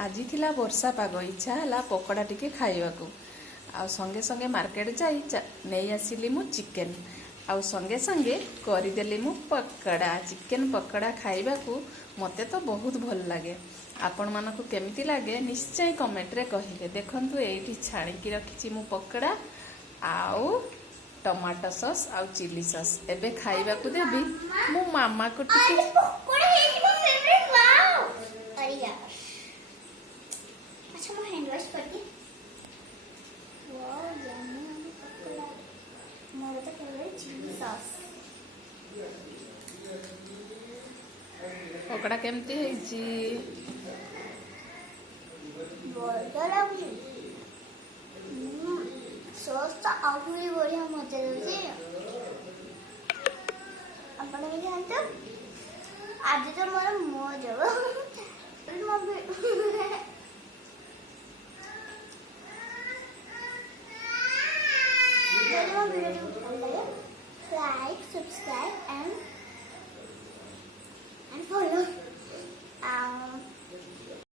ଆଜି ଥିଲା ବର୍ଷା ପାଗ, ଇଚ୍ଛା ହେଲା ପକୋଡ଼ା ଟିକେ ଖାଇବାକୁ। ଆଉ ସଙ୍ଗେ ସଙ୍ଗେ ମାର୍କେଟ ଯାଇ ନେଇ ଆସିଲି ମୁଁ ଚିକେନ୍। ଆଉ ସଙ୍ଗେ ସଙ୍ଗେ କରିଦେଲି ମୁଁ ପକୋଡ଼ା। ଚିକେନ୍ ପକୋଡ଼ା ଖାଇବାକୁ ମୋତେ ତ ବହୁତ ଭଲ ଲାଗେ। ଆପଣମାନଙ୍କୁ କେମିତି ଲାଗେ ନିଶ୍ଚୟ କମେଣ୍ଟରେ କହିବେ। ଦେଖନ୍ତୁ ଏଇଠି ଛାଣିକି ରଖିଛି ମୁଁ ପକୋଡ଼ା ଆଉ ଟମାଟୋ ସସ୍ ଆଉ ଚିଲି ସସ୍। ଏବେ ଖାଇବାକୁ ଦେବି ମୁଁ ମାମାକୁ ଟିକେ। अच्छा मैं हैंड वॉश करके वाओ यम्मी यम्मी पकोड़ा मोर तो फेवरेट चिली सॉस ପକୋଡ଼ା କେମିତି ହେଇଛି? ବଢ଼ିଆ ଲାଗୁଛି ସସ୍ ତ ଆହୁରି ବଢ଼ିଆ ମଜା ଦେଉଛି। ଆପଣ ବି ଖାଆନ୍ତୁ। ଆଜି ତ ମୋର ମଜା Like, subscribe and